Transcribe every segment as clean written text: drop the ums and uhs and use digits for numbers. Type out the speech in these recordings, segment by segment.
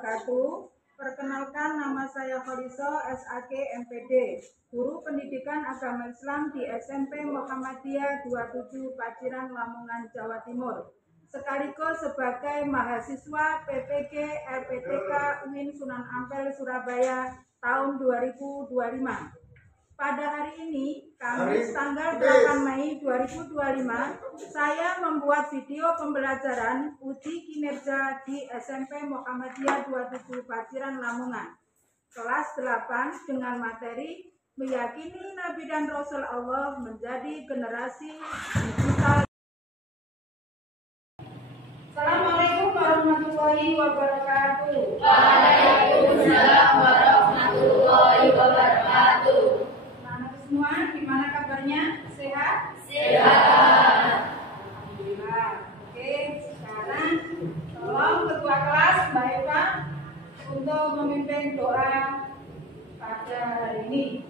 wabarakatuh. Perkenalkan, nama saya Kholiso SAK MPD, Guru Pendidikan Agama Islam di SMP Muhammadiyah 27 Paciran, Lamongan, Jawa Timur. Sekaligus sebagai mahasiswa PPG RPTK UIN Sunan Ampel Surabaya tahun 2025. Pada hari ini, Kamis tanggal 8 Mei 2025, saya membuat video pembelajaran uji kinerja di SMP Muhammadiyah 27 Paciran, Lamongan, kelas 8 dengan materi meyakini Nabi dan Rasul Allah menjadi generasi digital. Assalamualaikum warahmatullahi wabarakatuh. Waalaikumsalam warahmatullahi wabarakatuh. Semua, gimana kabarnya? Sehat? Sehat. Alhamdulillah. Oke, sekarang tolong ketua kelas Mbak Eva untuk memimpin doa pada hari ini.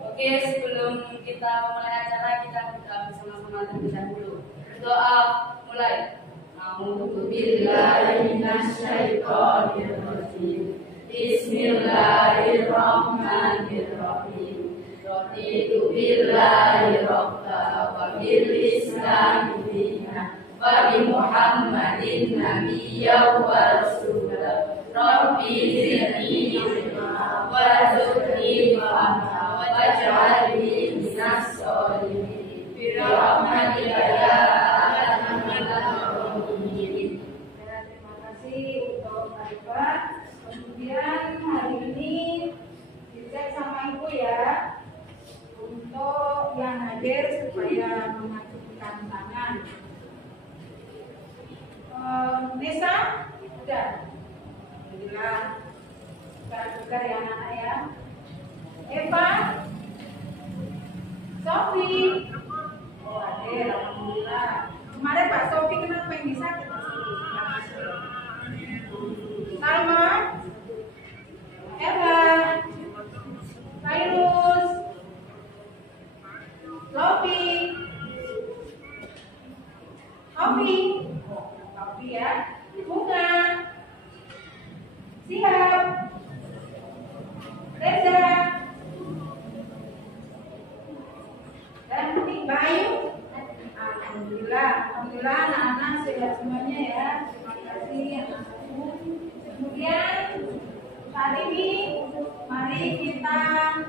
Oke, sebelum kita memulai acara, kita bersama-sama terlebih dahulu. Doa mulai. A'udzu billahi minasyaitonir rajim. Bismillahirrahmanirrahim. Raditu billahi rabba wa bil islami dinan wa bi Muhammadin nabiyyan wa rasulah. Rabbi zidni ilma warzuqni fahma waj'alni minas sholihin bi rahmatika ya arhamar rahimin. Terima kasih untuk Mbak Eva. Kemudian hari ini dicek sama ibu ya, untuk yang hadir supaya mengajukan tangan. Nisa, udah. Alhamdulillah. Buka ya anak-anak ya. Eva, Sofi, oh hadir, alhamdulillah. Kemarin Pak Sofi kenapa yang bisa? Salma, Eva, Virus, Lofi, Kopi ya, Bunga, Siap, Reza, dan Bayu. Alhamdulillah anak-anak sehat semuanya ya. Terima kasih anak-anakku. Kemudian hari ini mari kita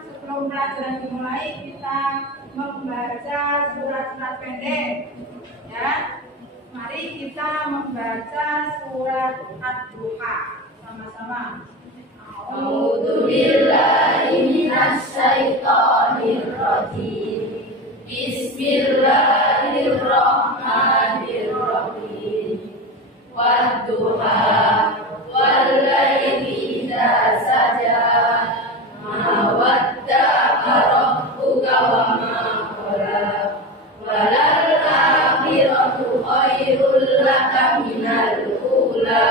sebelum pelajaran dimulai kita membaca surat-surat pendek ya. Mari kita membaca surat Ad-Duha sama-sama. A'udzu billahi minasyaitonir rajim. Bismillahirrahmanirrahim. Wadduha wallaili idza saja. Ma wadda'aka rabbuka wa ma qala. Walal akhiratu khairul laka minal ula.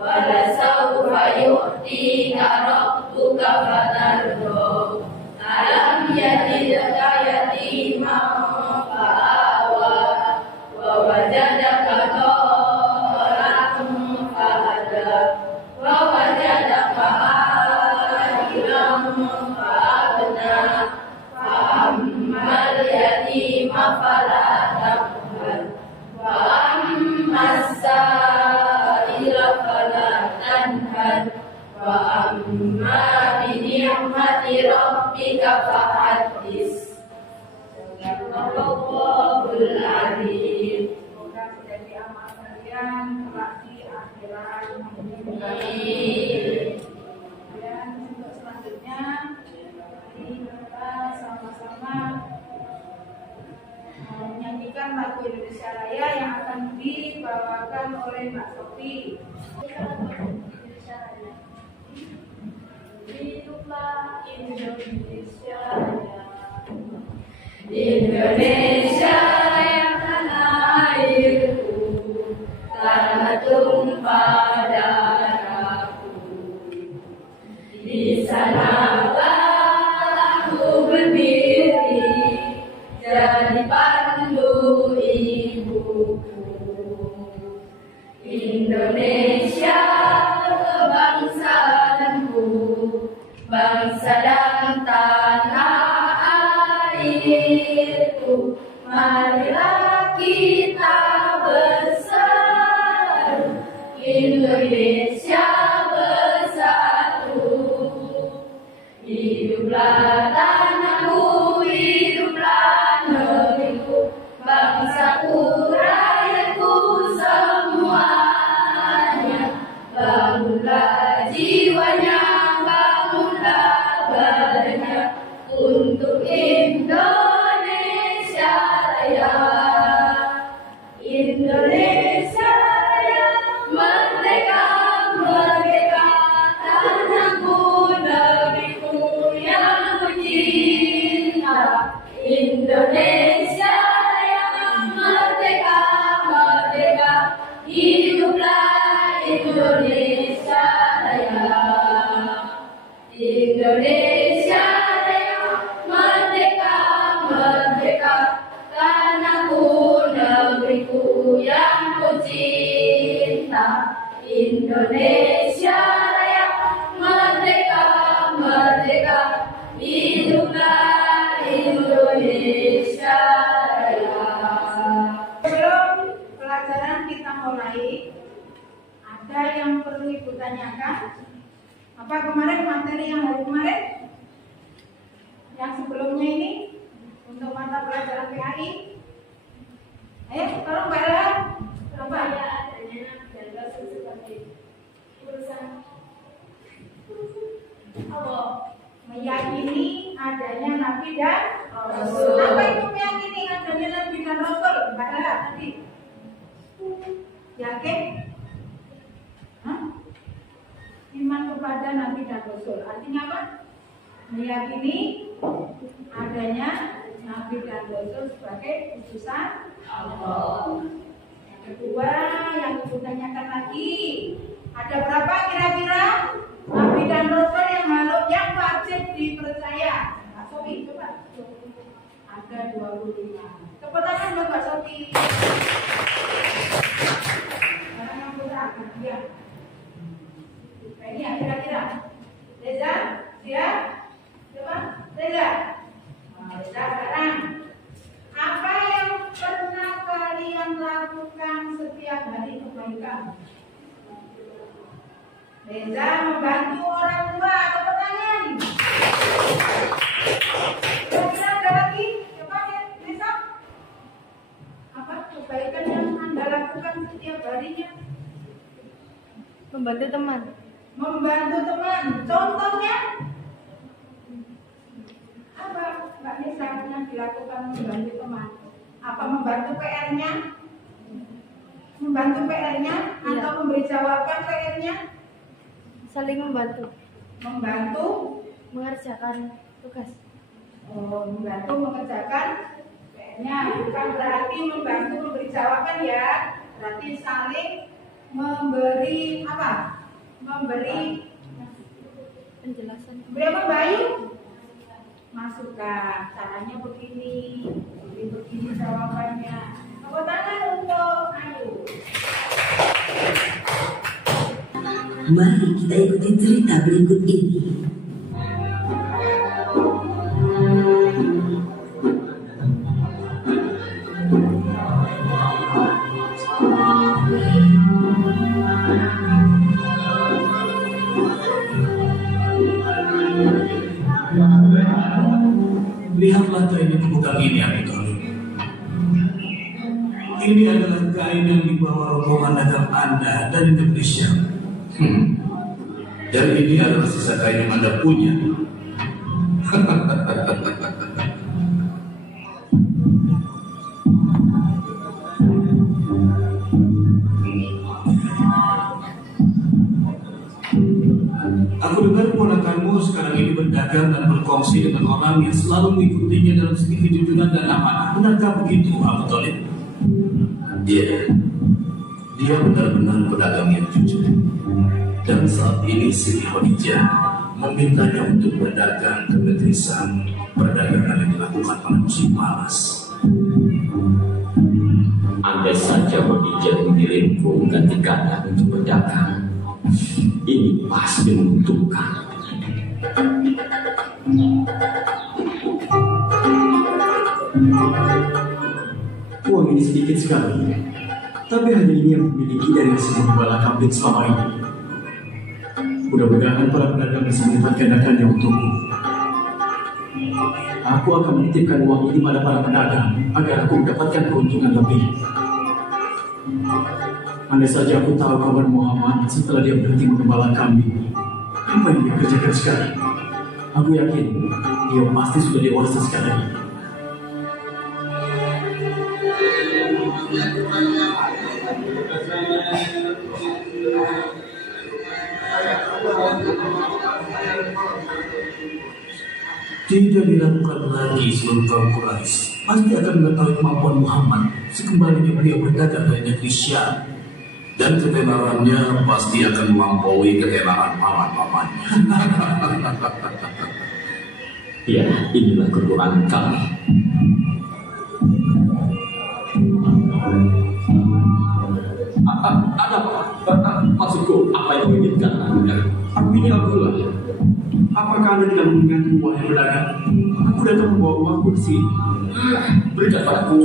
Walasawfa yu'tika rabbuka fatarda. Alam yajidka yatiman fa'awa wa wajadaka dhalan fahada wa wajadaka a'ilan fa'agna fa'ammal yatima fala taqhar wa ammas sa'ila fala tanhar wa amma bi ni'mati rabbika fahaddits. Allahul Alim. Semoga menjadi amal kalian kelak di akhirat. Amin. Dan untuk selanjutnya mari kita sama-sama menyanyikan lagu Indonesia Raya yang akan dibawakan oleh Mbak Sofi. Hiduplah Indonesia Raya. Indonesia yang tanah airku, tanah tumpah darahku. Di sanalah aku berdiri, jadi pandu ibuku. Indonesia Indonesia kebangsaanku, bangsa dan tanah airku. Marilah kita bersatu, Indonesia bersatu. Hiduplah tanahku, hiduplah negeriku, bangsaku, rakyatku semuanya. Bangunlah jiwanya, bangunlah badannya untuk Indonesia Raya. Indonesia Raya, merdeka, merdeka, tanahku, negeriku yang ku cinta. Indonesia Raya, merdeka, merdeka, hiduplah Indonesia Raya. Indonesia Raya, merdeka, merdeka, tanahku, negeriku yang ku cinta. Indonesia Raya, merdeka, merdeka, hiduplah Indonesia Raya. Sebelum pelajaran kita mulai, ada yang perlu Ibu tanyakan? Apa kemarin materi yang hari kemarin? Yang sebelumnya ini untuk mata pelajaran PAI? Ayo, tolong Mbak Ella. Apa? Meyakini adanya Nabi dan Rasul. Apa itu meyakini adanya Nabi dan Rasul? Mbak Ella tadi. Yakin? Hah? Iman kepada Nabi dan Rasul. Artinya apa? Meyakini adanya Nabi dan Rasul sebagai utusan Allah. Yang kedua, yang Ibu tanyakan lagi, ada berapa kira-kira Nabi dan Rasul yang wajib dipercaya? Mbak Sofi, coba. Ada 25. Tepuk tangan dong Mbak Sofi. Sekarang yang putra dia. Ini yang kira-kira. Reza, siap? Coba, Reza. Reza sekarang. Apa yang pernah kalian lakukan setiap hari kebaikan? Reza membantu orang tua atau pertanyaan? Kira-kira ada lagi? Coba Reza. Apa kebaikan yang Anda lakukan setiap harinya? Membantu teman. Membantu teman. Contohnya apa Mbak Nisa yang dilakukan membantu teman? Apa membantu PR-nya? Membantu PR-nya atau memberi jawaban PR-nya? Saling membantu. Membantu Mengerjakan tugas. Oh, membantu mengerjakan PR-nya. Bukan berarti membantu memberi jawaban ya. Berarti saling memberi apa? Memberi Penjelasan. Beri apa Bayu? Masukan. Caranya begini, begini jawabannya. Tepuk tangan untuk Ayu. Mari kita ikuti cerita berikut ini. Lihatlah kain yang pegang ini, Abu Talib. Ini adalah kain yang dibawa rombongan dagang Anda dari negeri Syam. Dan ini adalah sisa kain yang Anda punya. Aku dengar ponakanmu sekarang ini berdagang dan berkongsi dengan orang yang selalu mengikutinya dalam segi kejujuran dan amanah. Benarkah begitu, Abu Talib? Dia benar-benar pedagang yang jujur. Dan saat ini Siti Khadijah memintanya untuk berdagang ke negeri Syam, perdagangan yang dilakukan pada musim panas. Andai saja begitu mengirimku ganti ganda untuk berdagang, ini pasti menguntungkan. Uang ini sedikit sekali, tapi hanya ini yang memiliki dari hasil penjualan kambing selama ini. Mudah-mudahan para pedagang bisa melipat gandakannya untukku. Aku akan menitipkan uang ini pada para pedagang agar aku mendapatkan keuntungan lebih. Andai saja aku tahu kabar Muhammad setelah dia berhenti menggembala kambing, apa yang dia kerjakan sekarang? Aku yakin dia pasti sudah dewasa sekarang. Tidak dilakukan lagi seluruh kaum Quraisy. Pasti akan mengetahui kemampuan Muhammad sekembalinya beliau berdagang dari negeri Syam. Dan ketenarannya pasti akan melampaui ketenaran paman-pamannya. Ya, inilah kekurangan kami. Ada apa? Maksudku, apa yang menginginkan Anda? Aku ini Abdullah. Apakah Anda tidak mengingat uang yang berdagang? Aku datang membawa uangku di sini. Berikan padaku.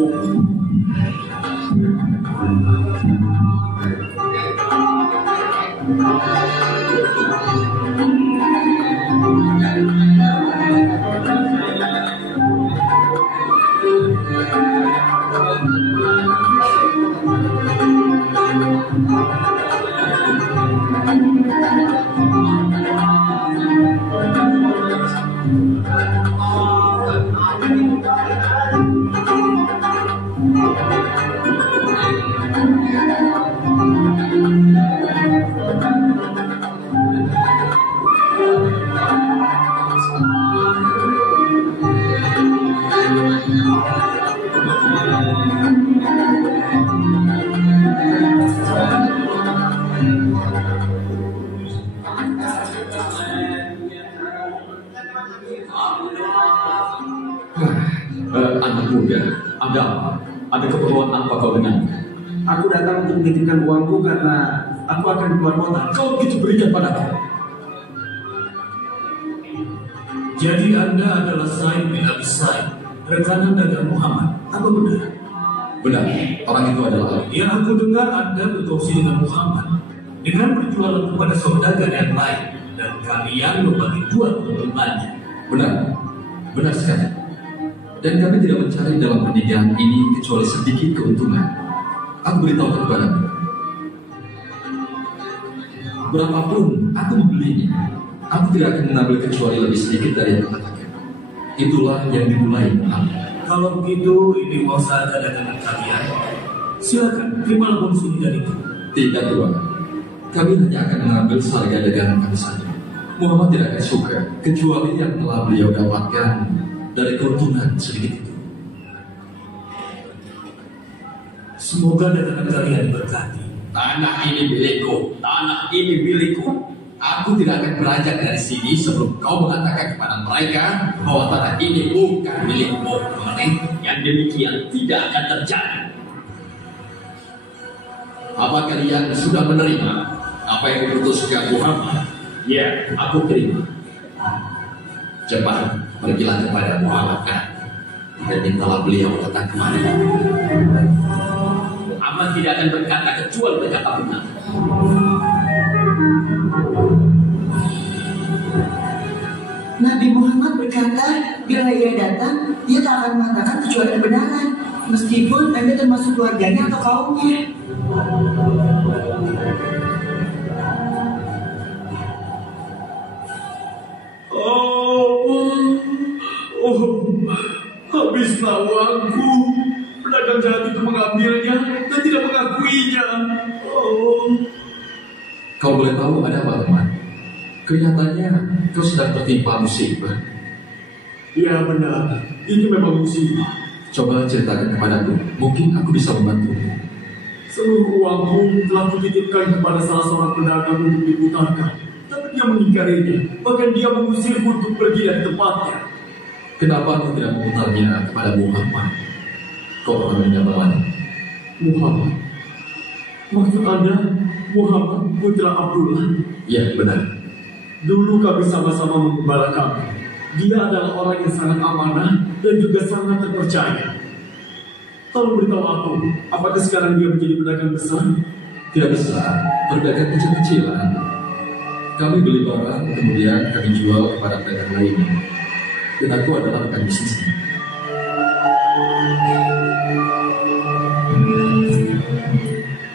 Anak muda, ada apa? Ada keperluan apa kau dengar? Aku datang untuk menitipkan uangku karena aku akan keluar kota. Kau begitu berikan padaku. Jadi Anda adalah Sa'id bin Abi Sa'id, rekanan dagang Muhammad. Apa benar? Benar, orang itu adalah Yang aku dengar Anda berkongsi dengan Muhammad dengan berjualan kepada saudagar yang lain, dan kalian membagi dua keuntungannya. benar, benar sekali. Dan kami tidak mencari dalam perniagaan ini kecuali sedikit keuntungan. Aku beritahu kepadamu, berapapun aku membelinya, aku tidak akan mengambil kecuali lebih sedikit dari yang katakan. Itulah yang dimulai Muhammad. Kalau begitu, ini uang sahaja dagangan kalian. Silakan, terimalah bonus ini dari itu. Tidak, Tuan. Kami hanya akan mengambil seharga dagangan kami saja. Muhammad tidak akan suka kecuali yang telah beliau dapatkan dari keuntungan sedikit itu. Semoga dagangan kalian berkati. Tanah ini milikku, tanah ini milikku. Aku tidak akan beranjak dari sini sebelum kau mengatakan kepada mereka bahwa tanah ini bukan milikmu. Yang demikian tidak akan terjadi. Apa kalian sudah menerima apa yang diputuskan Muhammad? Ya, aku terima. Cepat pergilah kepada Muhammad dan mintalah beliau datang kemari. Aman tidak akan berkata kecuali berkata benar. Nabi Muhammad berkata, bila ia datang, dia tak akan mengatakan kecuali kebenaran, meskipun Anda termasuk keluarganya atau kaumnya. Habislah uangku. Pedagang jahat itu mengambilnya dan tidak mengakuinya. Kau boleh tahu ada apa, teman? Kelihatannya kau sedang tertimpa musibah. Ya benar, ini memang musibah. Coba ceritakan kepadaku, mungkin aku bisa membantu. Seluruh uangku telah kutitipkan kepada salah seorang pedagang untuk diputarkan, tapi dia mengingkarinya. Bahkan dia mengusirku untuk pergi dari tempatnya. Kenapa kau tidak memutarnya kepada Muhammad? Kau pernah mendengar mana? Muhammad. Maksud Anda Muhammad putra Abdullah? Ya, benar. Dulu kami sama-sama mengembala kami. Dia adalah orang yang sangat amanah dan juga sangat terpercaya. Tolong beritahu aku, apakah sekarang dia menjadi pedagang besar? Tidak bisa berdagang kecil-kecilan. Kami beli barang, kemudian kami jual kepada pedagang lainnya. Dan aku adalah rekan bisnisnya.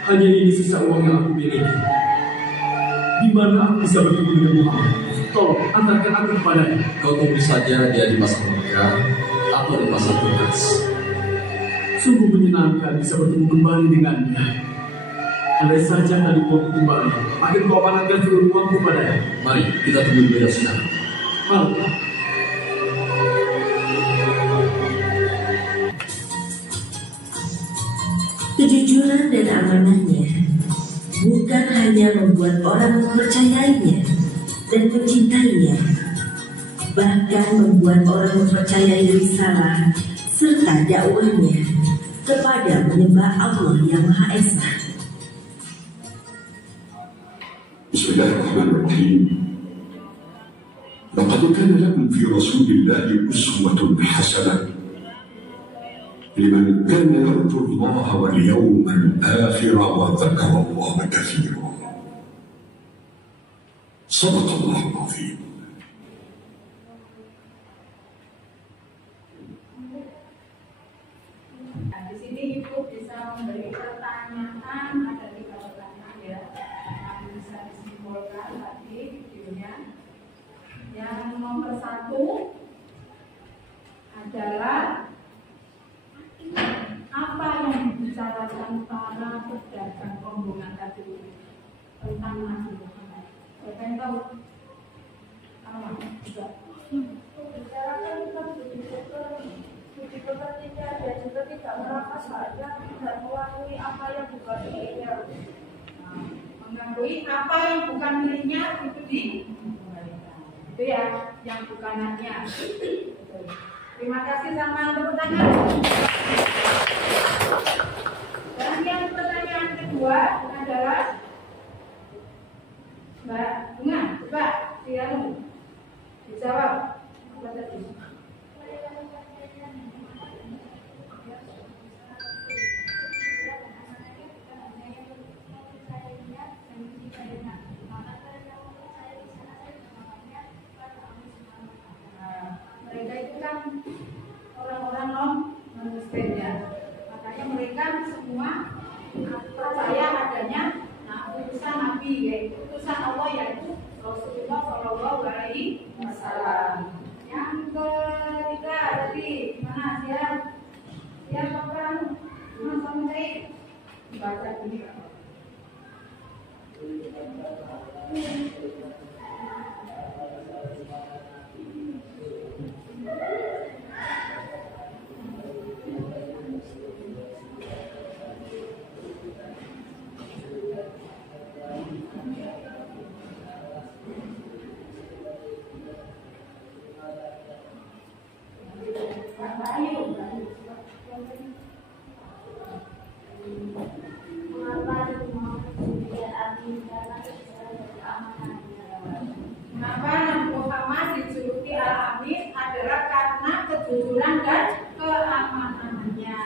Hanya ini sisa uang yang aku miliki. Di mana aku bisa bertemu dengan Muhammad? Tolong antarkan aku kepadanya. Kau tunggu saja dia di pasar Mekah atau di pasar Tugas. Sungguh menyenangkan bisa bertemu kembali dengannya. Andai saja tadi uangku kembali, akan kau amanatkan seluruh uangku padanya. Mari kita tunggu beliau sekarang. Mari. Kejujuran dan amanahnya bukan hanya membuat orang mempercayainya dan mencintainya, bahkan membuat orang mempercayai risalah serta dakwahnya kepada menyembah Allah yang Maha Esa. Bismillahirrahmanirrahim. Laqad kana lakum fi Rasulillahi uswatun hasanah liman kana yarju Allah wal yawmal akhir wa dzakara Allah katsira. Shadaqallahul azim. Di sini Ibu bisa memberi pertanyaan, ada 3 pertanyaan ya, yang bisa disimpulkan tadi videonya. Yang nomor 1 adalah apa yang dibicarakan para pedagang rombongan tadi tentang Nabi Muhammad? Siapa yang tahu? Apa? Juga. Bicarakan tentang budi pekertinya dan juga tidak merampas harga, tidak mengakui apa yang bukan miliknya. Mengakui apa yang bukan miliknya itu itu ya, yang bukan haknya. Terima kasih sama tepuk tangan. Dan yang pertanyaan kedua adalah Mbak Bunga, coba dijawab. Apa tadi? Mereka itu kan orang-orang non-muslim ya, makanya mereka semua percaya adanya utusan Nabi, yaitu utusan Allah, yaitu Rasulullah Shallallahu Alaihi Wasallam. Yang ketiga tadi mana siapa orang sampai baca ini. Kenapa Nabi Muhammad dijuluki Al-Amin adalah karena kejujuran dan keamanannya.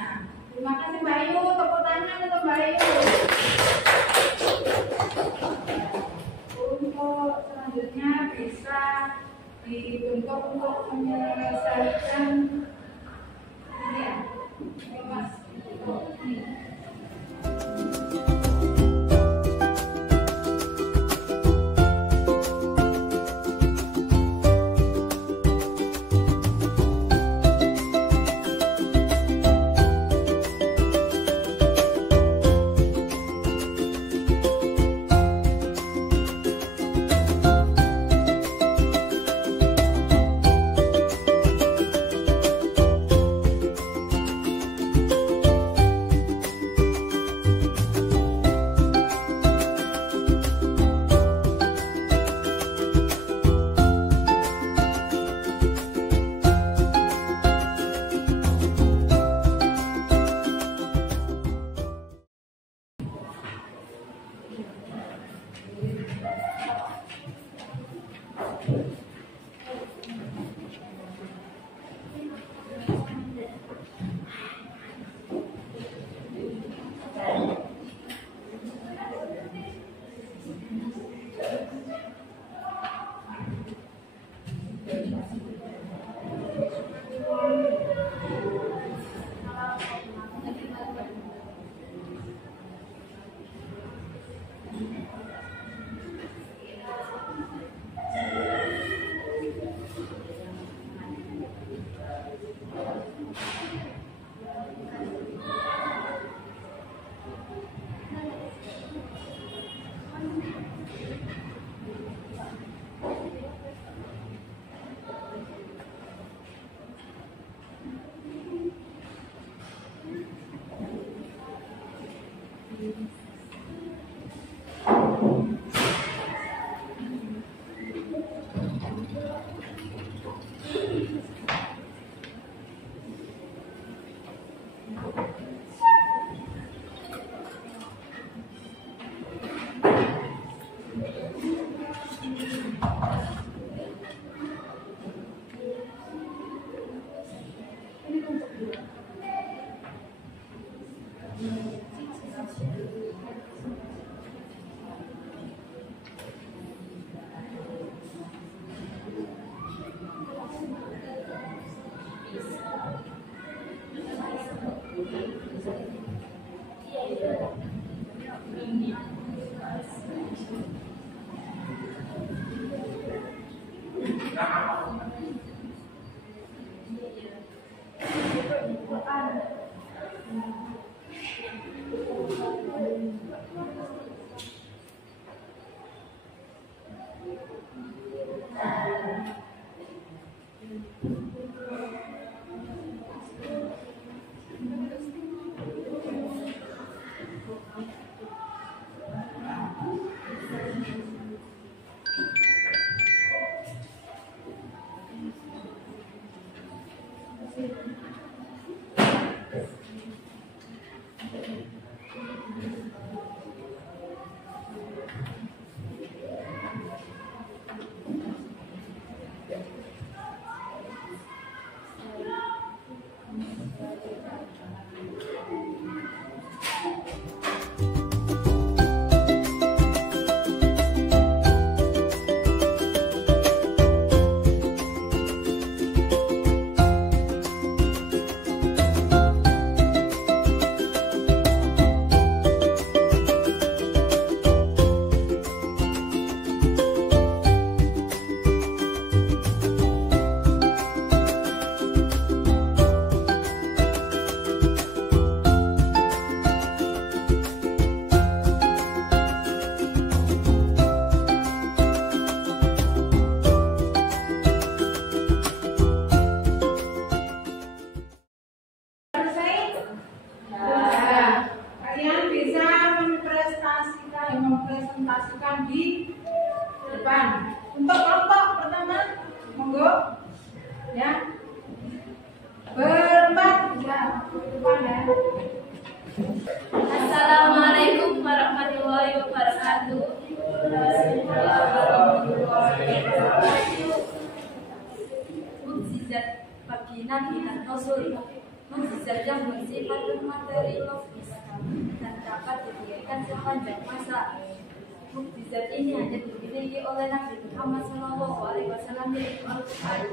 Terima kasih Mbak Ayu, tepuk tangan untuk Mbak Ayu. Untuk selanjutnya bisa dibentuk untuk menyelesaikan ini ya, Mas. Ini. Mempresentasikan di depan. Untuk kelompok pertama, monggo ya. Berempat ya, depan ya. Assalamualaikum warahmatullahi wabarakatuh. Mukjizat baginda dan Rasul. Mukjizat yang bersifat materi logis dan dapat diberikan sepanjang masa. Mukjizat ini hanya dimiliki oleh Nabi Muhammad SAW yaitu Al-Quran.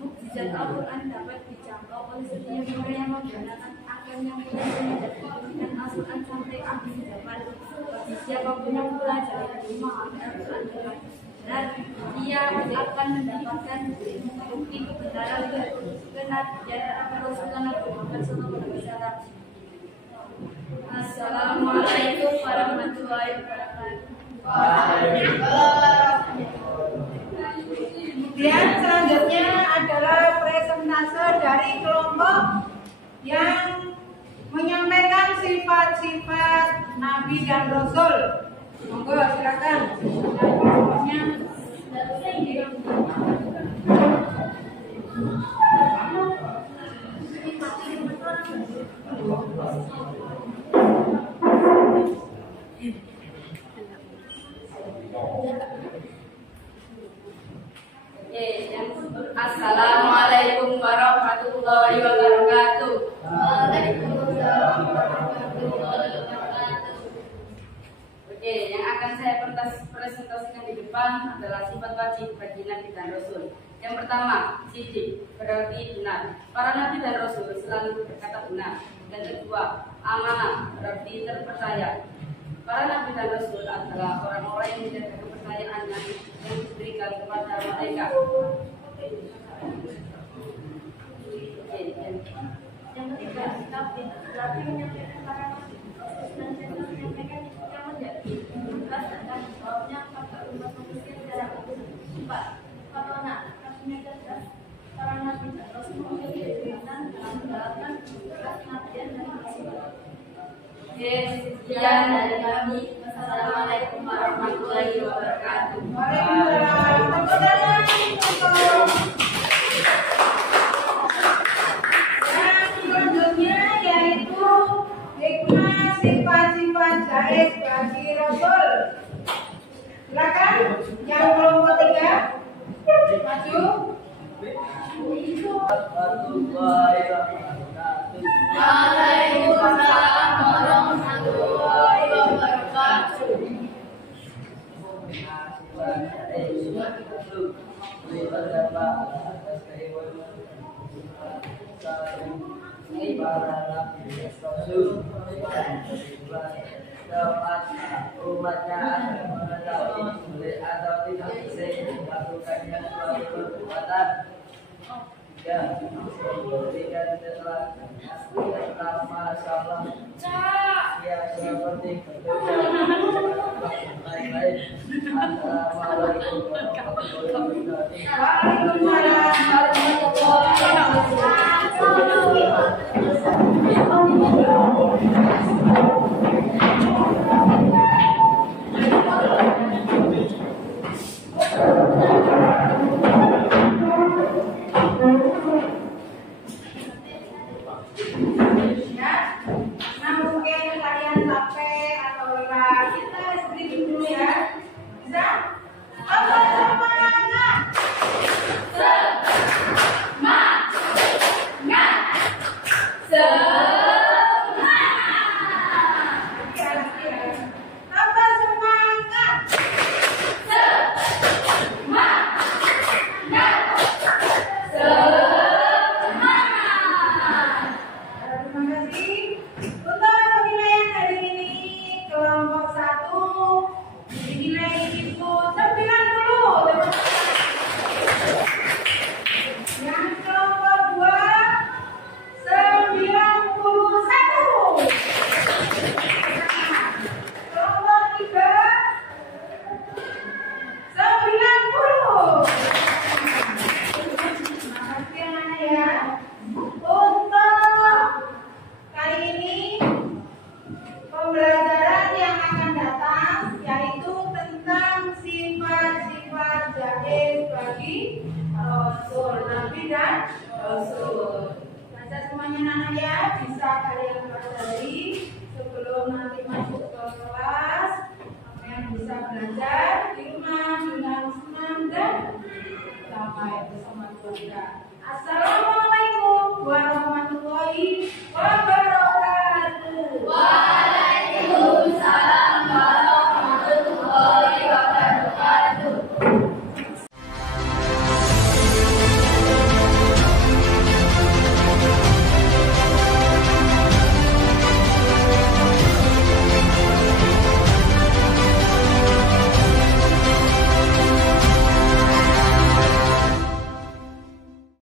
Mukjizat Al-Quran dapat dijangkau oleh setiap orang yang menggunakan akal yang punya dan memberikan Al-Quran sampai akhir zaman. Bagi siapapun yang belajar dan memahami Al-Quran dengan benar, ia akan mendapatkan bukti kebenaran dan kenabian Rasulullah Muhammad SAW. Assalamualaikum warahmatullahi wabarakatuh. Kemudian selanjutnya adalah presentase dari kelompok yang menyampaikan sifat-sifat Nabi dan Rasul. Monggo silakan. Kelompoknya Assalamualaikum warahmatullahi wabarakatuh. Waalaikumsalam warahmatullahi wabarakatuh. Oke, yang akan saya presentasikan di depan adalah sifat wajib bagi Nabi dan Rasul. Yang pertama, sidik, berarti benar. Para Nabi dan Rasul selalu berkata benar. Yang kedua, amanah, berarti terpercaya. Para Nabi dan Rasul adalah orang-orang yang menjaga kepercayaan yang diberikan kepada mereka. Yang ketiga, tapi menyampaikan para Nabi dan menyampaikan yang menjadi tugas dan Sekian dari kami. Wassalamualaikum warahmatullahi wabarakatuh. Waalaikumsalam. Tepuk tangan untuk yang selanjutnya yaitu hikmah sifat-sifat jahit bagi Rasul. Silakan yang kelompok 3 maju. Waalaikumsalam warahmatullahi wabarakatuh. Umatnya mengetahui atau tidak bisa melakukannya melalui perbuatan. Ya, memberikan keterangan pertama salah. Ya, seperti lain-lain. Assalamualaikum warahmatullahi wabarakatuh. Waalaikumsalam warahmatullahi ya. Nah, mungkin kalian capek atau lelah, kita sedikit dulu ya. Bisa? Apa semangat? Apa semangat? Terima kasih. Untuk penilaian hari ini kelompok 1 dinilai itu 90. Yang kelompok 2 91. Kelompok 3 90. Makasih anak-anak ya. Untuk kali ini pembelajaran yang akan datang yaitu tentang sifat-sifat jahit bagi Rasul, Nabi dan Rasul. Baca semuanya anak ya, bisa kalian pelajari sebelum nanti masuk